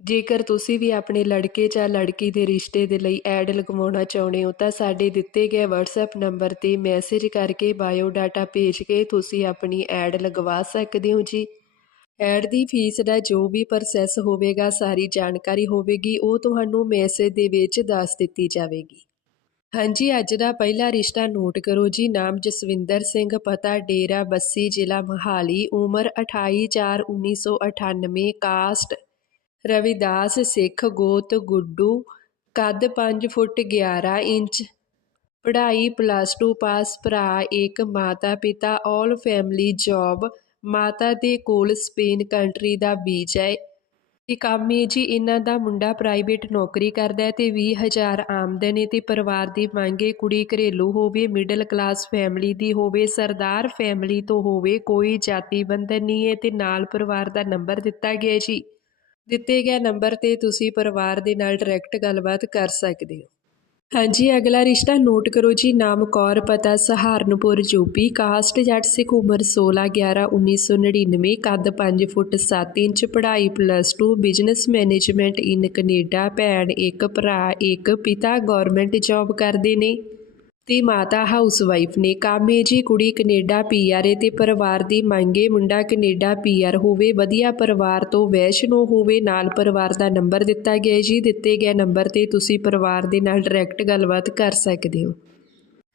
ਜੇਕਰ ਤੁਸੀਂ ਵੀ ਆਪਣੇ ਲੜਕੇ ਜਾਂ ਲੜਕੀ ਦੇ ਰਿਸ਼ਤੇ ਦੇ ਲਈ ਐਡ ਲਗਵਾਉਣਾ ਚਾਹੁੰਦੇ ਹੋ, ਤਾਂ ਸਾਡੇ ਦਿੱਤੇ ਗਏ WhatsApp ਨੰਬਰ ਤੇ ਮੈਸੇਜ ਕਰਕੇ ਬਾਇਓ ਡਾਟਾ ਭੇਜ ਕੇ ਤੁਸੀਂ ਆਪਣੀ ਐਡ ਲਗਵਾ ਸਕਦੇ ਹੋ ਜੀ। ਐਡ ਦੀ ਫੀਸ ਦਾ ਜੋ ਵੀ ਪ੍ਰੋਸੈਸ ਹੋਵੇਗਾ, ਸਾਰੀ ਜਾਣਕਾਰੀ ਹੋਵੇਗੀ, ਉਹ ਤੁਹਾਨੂੰ ਮੈਸੇਜ ਦੇ ਵਿੱਚ ਦੱਸ ਦਿੱਤੀ ਜਾਵੇਗੀ। ਹਾਂਜੀ, ਅੱਜ ਦਾ ਪਹਿਲਾ ਰਿਸ਼ਤਾ ਨੋਟ ਕਰੋ ਜੀ। ਨਾਮ ਜਸਵਿੰਦਰ ਸਿੰਘ, ਪਤਾ ਡੇਰਾ ਬੱਸੀ, ਜ਼ਿਲ੍ਹਾ ਮਹਾਲੀ, ਉਮਰ 28/4/1998 ਕਾਸਟ ਰਵਿਦਾਸ ਸਿੱਖ ਗੋਤ ਗੁੱਡੂ, ਕੱਦ 5 ਫੁੱਟ 11 ਇੰਚ, ਪੜ੍ਹਾਈ ਪਲੱਸ 2 ਪਾਸ ਭਰਾ, ਇੱਕ ਮਾਤਾ ਪਿਤਾ ਆਲ ਫੈਮਿਲੀ ਜੌਬ ਮਾਤਾ ਦੇ ਕੋਲ ਸਪੇਨ ਕੰਟਰੀ ਦਾ ਵੀਜ਼ਾ ਹੈ। ਇਹ ਕੰਮ ਹੈ ਜੀ ਇਹਨਾਂ ਦਾ ਮੁੰਡਾ ਪ੍ਰਾਈਵੇਟ ਨੌਕਰੀ ਕਰਦਾ ਹੈ ਤੇ 20000 ਆਮਦਨ ਹੈ ਤੇ ਪਰਿਵਾਰ ਦੀ ਮੰਗ ਮੰਗੇ ਕੁੜੀ ਘਰੇਲੂ ਹੋਵੇ ਮਿਡਲ ਕਲਾਸ ਫੈਮਿਲੀ ਦੀ ਹੋਵੇ, ਸਰਦਾਰ ਫੈਮਿਲੀ ਤੋਂ ਹੋਵੇ, ਕੋਈ ਜਾਤੀ ਬੰਧਨ ਨਹੀਂ ਹੈ ਤੇ ਨਾਲ ਪਰਿਵਾਰ ਦਾ ਨੰਬਰ ਦਿੱਤਾ ਗਿਆ ਜੀ। ਦਿੱਤੇ ਗਏ ਨੰਬਰ ਤੇ ਤੁਸੀਂ ਪਰਿਵਾਰ ਦੇ ਨਾਲ ਡਾਇਰੈਕਟ ਗੱਲਬਾਤ ਕਰ ਸਕਦੇ ਹੋ। ਹਾਂਜੀ, ਅਗਲਾ ਰਿਸ਼ਤਾ ਨੋਟ ਕਰੋ ਜੀ। ਨਾਮ ਕੌਰ, ਪਤਾ ਸਹਾਰਨਪੁਰ ਯੂਪੀ ਕਾਸਟ ਜੱਟ ਸਿੱਖ ਉਮਰ 16 11 1999 ਕੱਦ 5 ਫੁੱਟ 7 ਇੰਚ, ਪੜ੍ਹਾਈ plus 2 business management in Canada ਭੈਣ ਇੱਕ, ਭਰਾ ਇੱਕ, ਪਿਤਾ ਗਵਰਨਮੈਂਟ ਜੌਬ ਕਰਦੇ ਨੇ। ਤੇ ਮਾਤਾ ਹਾਊਸ ਵਾਈਫ ਨੇ ਕਾਮੇ ਜੀ ਕੁੜੀ ਕੈਨੇਡਾ ਪੀਆਰ ਏ ਤੇ ਪਰਿਵਾਰ ਦੀ ਮੰਗੇ ਮੁੰਡਾ ਕੈਨੇਡਾ ਪੀਆਰ ਹੋਵੇ, ਵਧੀਆ ਪਰਿਵਾਰ ਤੋਂ ਵੈਸ਼ਨੋ ਹੋਵੇ, ਨਾਲ ਪਰਿਵਾਰ ਦਾ ਨੰਬਰ ਦਿੱਤਾ ਗਿਆ ਜੀ। ਦਿੱਤੇ ਗਏ ਨੰਬਰ ਤੇ ਤੁਸੀਂ ਪਰਿਵਾਰ ਦੇ ਨਾਲ ਡਾਇਰੈਕਟ ਗੱਲਬਾਤ ਕਰ ਸਕਦੇ ਹੋ।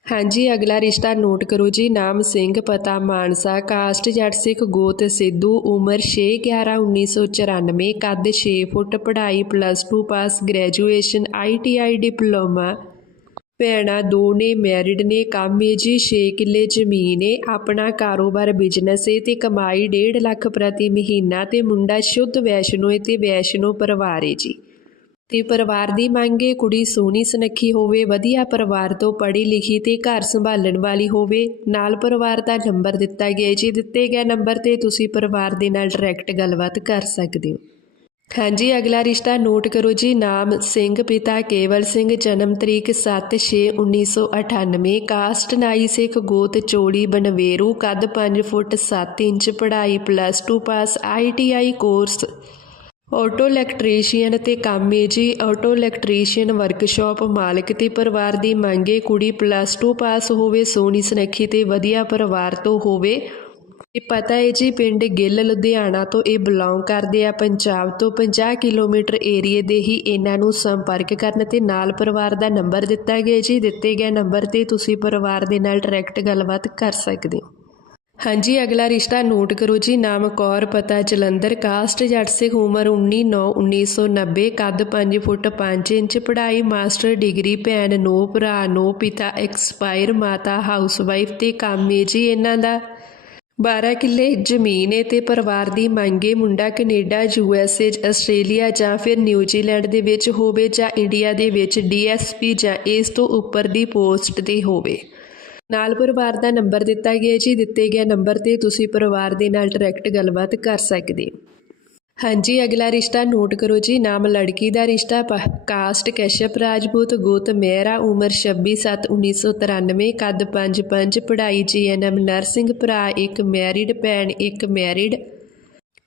ਹਾਂਜੀ, ਅਗਲਾ ਰਿਸ਼ਤਾ ਨੋਟ ਕਰੋ ਜੀ। ਨਾਮ ਸਿੰਘ, ਪਤਾ ਮਾਨਸਾ, ਕਾਸਟ ਜੱਟ ਸਿੱਖ ਗੋਤ ਸਿੱਧੂ, ਉਮਰ 6 11 1994 ਕੱਦ 6 ਫੁੱਟ, ਪੜ੍ਹਾਈ plus 2 pass graduation ITI diploma ਭੈਣਾਂ ਦੋ ਨੇ ਮੈਰਿਡ ਨੇ, ਕੰਮ ਏ ਜੀ 6 ਕਿੱਲੇ ਜ਼ਮੀਨ ਏ, ਆਪਣਾ ਕਾਰੋਬਾਰ ਬਿਜ਼ਨਸ ਏ ਤੇ ਕਮਾਈ 1.5 ਲੱਖ ਪ੍ਰਤੀ ਮਹੀਨਾ ਤੇ ਮੁੰਡਾ ਸ਼ੁੱਧ ਵੈਸ਼ਨੋ ਏ ਤੇ ਵੈਸ਼ਨੋ ਪਰਿਵਾਰ ਏ ਜੀ। ਤੇ ਪਰਿਵਾਰ ਦੀ ਮੰਗ ਏ, ਕੁੜੀ ਸੋਹਣੀ ਸੁਨੱਖੀ ਹੋਵੇ, ਵਧੀਆ ਪਰਿਵਾਰ ਤੋਂ ਪੜ੍ਹੀ ਲਿਖੀ ਤੇ ਘਰ ਸੰਭਾਲਣ ਵਾਲੀ ਹੋਵੇ, ਨਾਲ ਪਰਿਵਾਰ ਦਾ ਨੰਬਰ ਦਿੱਤਾ ਗਿਆ ਜੀ, ਦਿੱਤੇ ਗਏ ਨੰਬਰ ਤੇ ਤੁਸੀਂ ਪਰਿਵਾਰ ਦੇ ਨਾਲ ਡਾਇਰੈਕਟ ਗੱਲਬਾਤ ਕਰ ਸਕਦੇ ਹੋ। ਹਾਂਜੀ, ਅਗਲਾ ਰਿਸ਼ਤਾ ਨੋਟ ਕਰੋ ਜੀ। ਨਾਮ ਸਿੰਘ, ਪਿਤਾ ਕੇਵਲ ਸਿੰਘ, ਜਨਮ ਤਰੀਕ 7/6/1998 ਕਾਸਟ ਨਾਈ ਸਿੱਖ ਗੋਤ ਚੋੜੀ ਬਨਵੇਰੂ। ਕੱਦ 5 ਫੁੱਟ 7 ਇੰਚ, ਪੜ੍ਹਾਈ plus 2 pass ITI course. Auto electrician ਤੇ ਕੰਮ ਏ ਜੀ। ਆਟੋ ਇਲੈਕਟ੍ਰੀਸ਼ੀਅਨ ਵਰਕਸ਼ਾਪ, ਮਾਲਕ ਤੇ ਪਰਿਵਾਰ ਦੀ ਮੰਗੇ ਕੁੜੀ ਪਲੱਸ 2 ਪਾਸ ਹੋਵੇ, ਸੋਹਣੀ ਸੁਨੱਖੀ ਤੇ ਵਧੀਆ ਪਰਿਵਾਰ ਤੋਂ ਹੋਵੇ। ਇਹ ਪਤਾ ਹੈ ਜੀ ਪਿੰਡ ਗਿੱਲ, ਲੁਧਿਆਣਾ ਤੋਂ ਇਹ ਬਿਲੋਂਗ ਕਰਦੇ ਆ ਪੰਜਾਬ ਤੋਂ। 50 ਕਿਲੋਮੀਟਰ ਏਰੀਏ ਦੇ ਹੀ ਇਹਨਾਂ ਨੂੰ ਸੰਪਰਕ ਕਰਨ ਤੇ ਨਾਲ ਪਰਿਵਾਰ ਦਾ ਨੰਬਰ ਦਿੱਤਾ ਗਿਆ ਜੀ। ਦਿੱਤੇ ਗਏ ਨੰਬਰ ਤੇ ਤੁਸੀਂ ਪਰਿਵਾਰ ਦੇ ਨਾਲ ਡਾਇਰੈਕਟ ਗੱਲਬਾਤ ਕਰ ਸਕਦੇ ਹੋ। ਹਾਂਜੀ, ਅਗਲਾ ਰਿਸ਼ਤਾ ਨੋਟ ਕਰੋ ਜੀ। ਨਾਮ ਕੌਰ, ਪਤਾ ਜਲੰਧਰ ਕਾਸਟ ਜੱਟ ਸਿੱਖ, ਉਮਰ 19/9/1990 ਕੱਦ 5 ਫੁੱਟ 5 ਇੰਚ, ਪੜ੍ਹਾਈ ਮਾਸਟਰ ਡਿਗਰੀ, ਭੈਣ ਨੋ, ਭਰਾ ਨੋ, ਪਿਤਾ ਐਕਸਪਾਇਰ ਮਾਤਾ ਹਾਊਸਵਾਈਫ ਤੇ ਕੰਮ ਏ ਜੀ। ਇਹਨਾਂ ਦਾ 12 ਕਿੱਲੇ ਜ਼ਮੀਨ ਏ ਤੇ ਪਰਿਵਾਰ ਦੀ ਮੰਗੇ ਮੁੰਡਾ Canada, U S A, Australia ਜਾਂ ਫਿਰ ਨਿਊਜ਼ੀਲੈਂਡ ਦੇ ਵਿੱਚ ਹੋਵੇ ਜਾਂ ਇੰਡੀਆ ਦੇ ਵਿੱਚ ਡੀਐਸਪੀ ਜਾਂ ਇਸ ਤੋਂ ਉੱਪਰ ਦੀ ਪੋਸਟ ਤੇ ਹੋਵੇ। ਨਾਲ ਪਰਿਵਾਰ ਦਾ ਨੰਬਰ ਦਿੱਤਾ ਗਿਆ ਜੀ। ਦਿੱਤੇ ਗਿਆ ਨੰਬਰ ਤੇ ਤੁਸੀਂ ਪਰਿਵਾਰ ਦੇ ਨਾਲ ਡਾਇਰੈਕਟ ਗੱਲਬਾਤ ਕਰ ਸਕਦੇ ਹੋ। ਹਾਂਜੀ, ਅਗਲਾ ਰਿਸ਼ਤਾ ਨੋਟ ਕਰੋ ਜੀ। ਨਾਮ ਲੜਕੀ ਦਾ ਰਿਸ਼ਤਾ ਕਾਸਟ ਕੈਸ਼ਪ ਰਾਜਪੂਤ, ਗੋਤ ਮਹਿਰਾ, ਉਮਰ 26/7/1993 ਕੱਦ 5-5 ਪੜ੍ਹਾਈ ਜੀਐਨਐਮ ਨਰਸਿੰਗ ਭਰਾ ਇੱਕ ਮੈਰਿਡ, ਭੈਣ ਇੱਕ ਮੈਰਿਡ।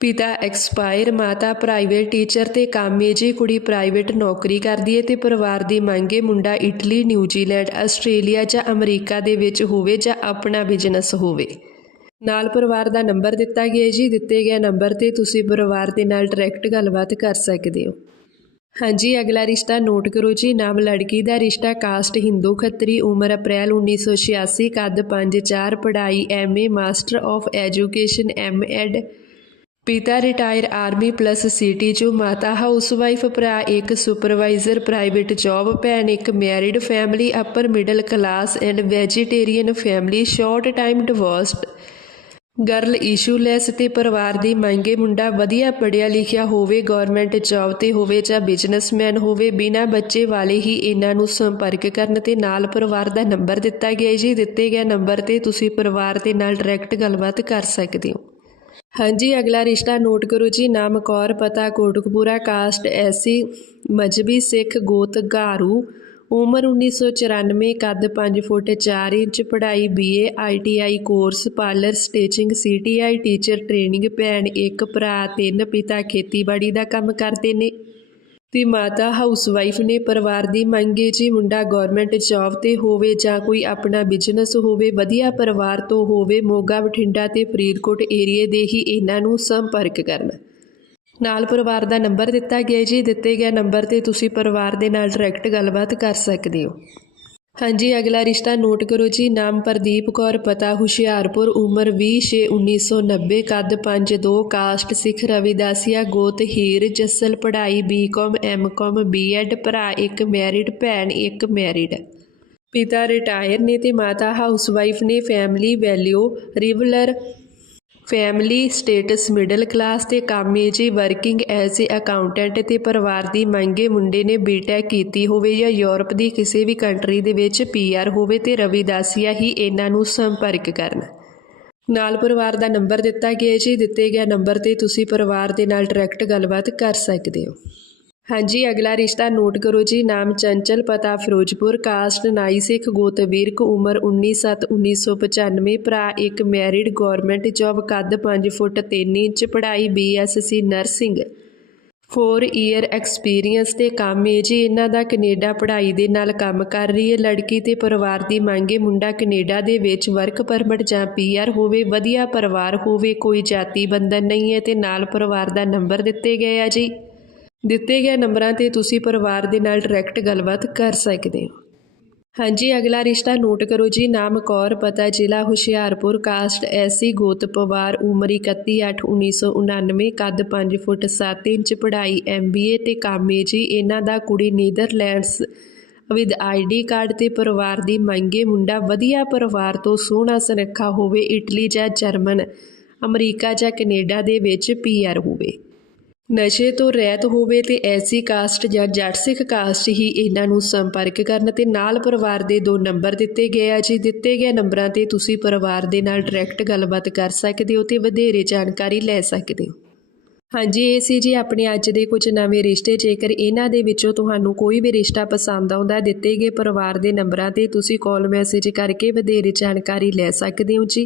ਪਿਤਾ ਐਕਸਪਾਇਰ, ਮਾਤਾ ਪ੍ਰਾਈਵੇਟ ਟੀਚਰ ਤੇ ਕਾਮੇ ਜੀ। ਕੁੜੀ ਪ੍ਰਾਈਵੇਟ ਨੌਕਰੀ ਕਰਦੀ ਹੈ ਤੇ ਪਰਿਵਾਰ ਦੀ ਮੰਗੇ ਮੁੰਡਾ ਇਟਲੀ ਨਿਊਜ਼ੀਲੈਂਡ ਆਸਟ੍ਰੇਲੀਆ ਜਾਂ ਅਮਰੀਕਾ ਦੇ ਵਿੱਚ ਹੋਵੇ ਜਾਂ ਆਪਣਾ ਬਿਜ਼ਨਸ ਹੋਵੇ। ਨਾਲ ਪਰਿਵਾਰ ਦਾ ਨੰਬਰ ਦਿੱਤਾ ਗਿਆ ਜੀ। ਦਿੱਤੇ ਗਏ ਨੰਬਰ ਤੇ ਤੁਸੀਂ ਪਰਿਵਾਰ ਦੇ ਨਾਲ ਡਾਇਰੈਕਟ ਗੱਲਬਾਤ ਕਰ ਸਕਦੇ ਹੋ। ਹਾਂਜੀ, ਅਗਲਾ ਰਿਸ਼ਤਾ ਨੋਟ ਕਰੋ ਜੀ। ਨਾਮ ਲੜਕੀ ਦਾ ਰਿਸ਼ਤਾ ਕਾਸਟ ਹਿੰਦੂ ਖੱਤਰੀ, ਉਮਰ ਅਪ੍ਰੈਲ 1986 ਕੱਦ 5-4 ਪੜ੍ਹਾਈ MA master of education MEd ਪਿਤਾ ਰਿਟਾਇਰ ਆਰਮੀ ਪਲੱਸ ਸਿਟੀ ਜੋ ਮਾਤਾ ਹਾਊਸ ਵਾਈਫ ਭਰਾ ਇੱਕ ਸੁਪਰਵਾਈਜ਼ਰ ਪ੍ਰਾਈਵੇਟ ਜੌਬ ਭੈਣ ਇੱਕ married family upper middle class and vegetarian family short time divorced girl issueless ਤੇ ਪਰਿਵਾਰ ਦੀ ਮੰਗੇ ਮੁੰਡਾ ਵਧੀਆ ਪੜਿਆ ਲਿਖਿਆ ਹੋਵੇ ਗਵਰਨਮੈਂਟ ਜੌਬ ਤੇ ਹੋਵੇ ਜਾਂ ਬਿਜ਼ਨਸਮੈਨ ਹੋਵੇ, ਬਿਨਾਂ ਬੱਚੇ ਵਾਲੇ ਹੀ ਇਹਨਾਂ ਨੂੰ ਸੰਪਰਕ ਕਰਨ ਤੇ ਨਾਲ ਪਰਿਵਾਰ ਦਾ ਨੰਬਰ ਦਿੱਤਾ ਗਿਆ ਜੀ, ਦਿੱਤੇ ਗਏ ਨੰਬਰ ਤੇ ਤੁਸੀਂ ਪਰਿਵਾਰ ਦੇ ਨਾਲ ਡਾਇਰੈਕਟ ਗੱਲਬਾਤ ਕਰ ਸਕਦੇ ਹੋ। ਹਾਂਜੀ, ਅਗਲਾ ਰਿਸ਼ਤਾ ਨੋਟ ਕਰੋ ਜੀ। ਨਾਮ ਕੌਰ, ਪਤਾ, ਕੋਟਕਪੂਰਾ ਕਾਸਟ ਐਸੀ ਮਜਬੀ, ਸਿੱਖ, ਗੋਤ, ਗਾਰੂ। ਉਮਰ 1994 ਕੱਦ 5 ਫੁੱਟ 4 ਇੰਚ ਪੜ੍ਹਾਈ BA ITI course, parlour, stitching CTI teacher training ਭੈਣ, ਇੱਕ ਭਰਾ, ਤਿੰਨ ਪਿਤਾ ਖੇਤੀਬਾੜੀ ਦਾ ਕੰਮ ਕਰਦੇ ਨੇ। ਤੇ ਮਾਤਾ ਹਾਊਸਵਾਈਫ ਨੇ ਪਰਿਵਾਰ ਦੀ ਮੰਗੇ ਜੀ ਮੁੰਡਾ ਗਵਰਨਮੈਂਟ ਜੌਬ ਤੇ ਹੋਵੇ ਜਾਂ ਕੋਈ ਆਪਣਾ ਬਿਜ਼ਨਸ ਹੋਵੇ, ਵਧੀਆ ਪਰਿਵਾਰ ਤੋਂ ਹੋਵੇ, ਮੋਗਾ, ਬਠਿੰਡਾ ਤੇ ਫਰੀਦਕੋਟ ਏਰੀਏ ਦੇ ਹੀ ਇਹਨਾਂ ਨੂੰ ਸੰਪਰਕ ਕਰਨਾ। ਨਾਲ ਪਰਿਵਾਰ ਦਾ ਨੰਬਰ ਦਿੱਤਾ ਗਿਆ ਜੀ। ਦਿੱਤੇ ਗਿਆ ਨੰਬਰ ਤੇ ਤੁਸੀਂ ਪਰਿਵਾਰ ਦੇ ਨਾਲ ਡਾਇਰੈਕਟ ਗੱਲਬਾਤ ਕਰ ਸਕਦੇ ਹੋ। ਹਾਂਜੀ, ਅਗਲਾ ਰਿਸ਼ਤਾ ਨੋਟ ਕਰੋ ਜੀ। ਨਾਮ ਪ੍ਰਦੀਪ ਕੌਰ, ਪਤਾ ਹੁਸ਼ਿਆਰਪੁਰ, ਉਮਰ 20/6/1990 ਕੱਦ 5'2 ਕਾਸਟ ਸਿੱਖ ਰਵਿਦਾਸੀਆ, ਗੋਤ ਹੀਰ, ਜੱਸਲ ਪੜ੍ਹਾਈ ਬੀਕਾਮ ਐਮਕਾਮ ਬੀਐਡ ਭਰਾ ਇੱਕ ਮੈਰਿਡ ਭੈਣ ਇੱਕ ਮੈਰਿਡ ਪਿਤਾ ਰਿਟਾਇਰ ਨੇ ਤੇ ਮਾਤਾ ਹਾਊਸਵਾਈਫ ਨੇ ਫੈਮਿਲੀ ਵੈਲਿਊ ਰਿਵਲਰ ਫੈਮਿਲੀ ਸਟੇਟਸ, ਮਿਡਲ ਕਲਾਸ ਤੇ ਕੰਮ ਹੈ ਜੀ ਵਰਕਿੰਗ ਐਜ਼ ਅ ਅਕਾਊਂਟੈਂਟ ਤੇ ਪਰਿਵਾਰ ਦੀ ਮੰਗੇ ਮੁੰਡੇ ਨੇ ਬੀਟੈਕ ਕੀਤੀ ਹੋਵੇ ਜਾਂ ਯੂਰਪ ਦੀ ਕਿਸੇ ਵੀ ਕੰਟਰੀ ਦੇ ਵਿੱਚ ਪੀਆਰ ਹੋਵੇ ਤੇ ਰਵਿਦਾਸੀਆ ਹੀ ਇਹਨਾਂ ਨੂੰ ਸੰਪਰਕ ਕਰਨਾ। ਨਾਲ ਪਰਿਵਾਰ ਦਾ ਨੰਬਰ ਦਿੱਤਾ ਗਿਆ ਜੀ, ਦਿੱਤੇ ਗਿਆ ਨੰਬਰ ਤੇ ਤੁਸੀਂ ਪਰਿਵਾਰ ਦੇ ਨਾਲ ਡਾਇਰੈਕਟ ਗੱਲਬਾਤ ਕਰ ਸਕਦੇ ਹੋ। ਹਾਂਜੀ, ਅਗਲਾ ਰਿਸ਼ਤਾ ਨੋਟ ਕਰੋ ਜੀ। ਨਾਮ ਚੰਚਲ, ਪਤਾ ਫਿਰੋਜ਼ਪੁਰ। ਕਾਸਟ ਨਾਈ ਸਿੱਖ ਗੋਤ ਵਿਰਕ ਉਮਰ 19/7/1995 ਭਰਾ ਇੱਕ ਮੈਰਿਡ ਗਵਰਨਮੈਂਟ ਜੌਬ, ਕੱਦ 5 ਫੁੱਟ 3 ਇੰਚ, ਪੜ੍ਹਾਈ ਬੀਐਸਸੀ ਨਰਸਿੰਗ। 4 ਈਅਰ ਐਕਸਪੀਰੀਅੰਸ ਤੇ ਕੰਮ ਹੈ ਜੀ। ਇਹਨਾਂ ਦਾ ਕੈਨੇਡਾ ਪੜ੍ਹਾਈ ਦੇ ਨਾਲ ਕੰਮ ਕਰ ਰਹੀ ਹੈ ਲੜਕੀ ਤੇ ਪਰਿਵਾਰ ਦੀ ਮੰਗੇ ਮੁੰਡਾ ਕੈਨੇਡਾ ਦੇ ਵਿੱਚ ਵਰਕ ਪਰਮਿਟ ਜਾਂ ਪੀਆਰ ਹੋਵੇ, ਵਧੀਆ ਪਰਿਵਾਰ ਹੋਵੇ, ਕੋਈ ਜਾਤੀ ਬੰਧਨ ਨਹੀਂ ਹੈ ਤੇ ਨਾਲ ਪਰਿਵਾਰ ਦਾ ਨੰਬਰ ਦਿੱਤੇ ਗਏ ਆ ਜੀ। ਦਿੱਤੇ ਗਏ ਨੰਬਰਾਂ ਤੇ ਤੁਸੀਂ ਪਰਿਵਾਰ ਦੇ ਨਾਲ ਡਾਇਰੈਕਟ ਗੱਲਬਾਤ ਕਰ ਸਕਦੇ ਹੋ। ਹਾਂਜੀ, ਅਗਲਾ ਰਿਸ਼ਤਾ ਨੋਟ ਕਰੋ ਜੀ। ਨਾਮ ਕੌਰ, ਪਤਾ ਜ਼ਿਲ੍ਹਾ ਹੁਸ਼ਿਆਰਪੁਰ, ਕਾਸਟ ਐਸੀ ਗੋਤ ਪਵਾਰ, ਉਮਰ 31/8/1999 ਕੱਦ 5 ਫੁੱਟ 7 ਇੰਚ, ਪੜ੍ਹਾਈ ਐਮਬੀਏ ਤੇ ਕੰਮ ਹੈ ਜੀ। ਇਹਨਾਂ ਦਾ ਕੁੜੀ ਨੀਦਰਲੈਂਡਸ ਵਿਦ ਆਈਡੀ ਕਾਰਡ ਤੇ ਪਰਿਵਾਰ ਦੀ ਮੰਗੇ ਮੁੰਡਾ ਵਧੀਆ ਪਰਿਵਾਰ ਤੋਂ ਸੋਹਣਾ ਸੁਨੱਖਾ ਹੋਵੇ, ਇਟਲੀ ਜਾਂ ਜਰਮਨ, ਅਮਰੀਕਾ ਜਾਂ ਕੈਨੇਡਾ ਦੇ ਵਿੱਚ ਪੀਆਰ ਹੋਵੇ। ਨਸ਼ੇ ਤੋਂ ਰਹਿਤ ਹੋਵੇ ਤੇ ਐਸੀ ਕਾਸਟ ਜਾਂ ਜੱਟ ਸਿੱਖ ਕਾਸਟ ਹੀ ਇਹਨਾਂ ਨੂੰ ਸੰਪਰਕ ਕਰਨ ਤੇ ਨਾਲ ਪਰਿਵਾਰ ਦੇ ਦੋ ਨੰਬਰ ਦਿੱਤੇ ਗਏ ਆ ਜੀ। ਦਿੱਤੇ ਗਏ ਨੰਬਰਾਂ ਤੇ ਤੁਸੀਂ ਪਰਿਵਾਰ ਦੇ ਨਾਲ ਡਾਇਰੈਕਟ ਗੱਲਬਾਤ ਕਰ ਸਕਦੇ ਹੋ ਤੇ ਵਧੇਰੇ ਜਾਣਕਾਰੀ ਲੈ ਸਕਦੇ ਹੋ। ਹਾਂਜੀ, ਇਹ ਸੀ ਜੀ ਆਪਣੇ ਅੱਜ ਦੇ ਕੁਝ ਨਵੇਂ ਰਿਸ਼ਤੇ। ਜੇਕਰ ਇਹਨਾਂ ਦੇ ਵਿੱਚੋਂ ਤੁਹਾਨੂੰ ਕੋਈ ਵੀ ਰਿਸ਼ਤਾ ਪਸੰਦ ਆਉਂਦਾ, ਦਿੱਤੇ ਗਏ ਪਰਿਵਾਰ ਦੇ ਨੰਬਰਾਂ ਤੇ ਤੁਸੀਂ ਕਾਲ ਮੈਸੇਜ ਕਰਕੇ ਵਧੇਰੇ ਜਾਣਕਾਰੀ ਲੈ ਸਕਦੇ ਹੋ ਜੀ।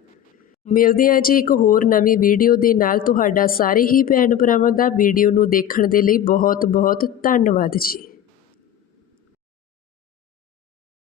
ਮਿਲਦੇ ਹਾਂ ਜੀ ਇੱਕ ਹੋਰ ਨਵੀਂ ਵੀਡੀਓ ਦੇ ਨਾਲ। ਤੁਹਾਡਾ ਸਾਰੇ ਹੀ ਭੈਣ ਭਰਾਵਾਂ ਦਾ ਵੀਡੀਓ ਨੂੰ ਦੇਖਣ ਦੇ ਲਈ ਬਹੁਤ ਬਹੁਤ ਧੰਨਵਾਦ ਜੀ।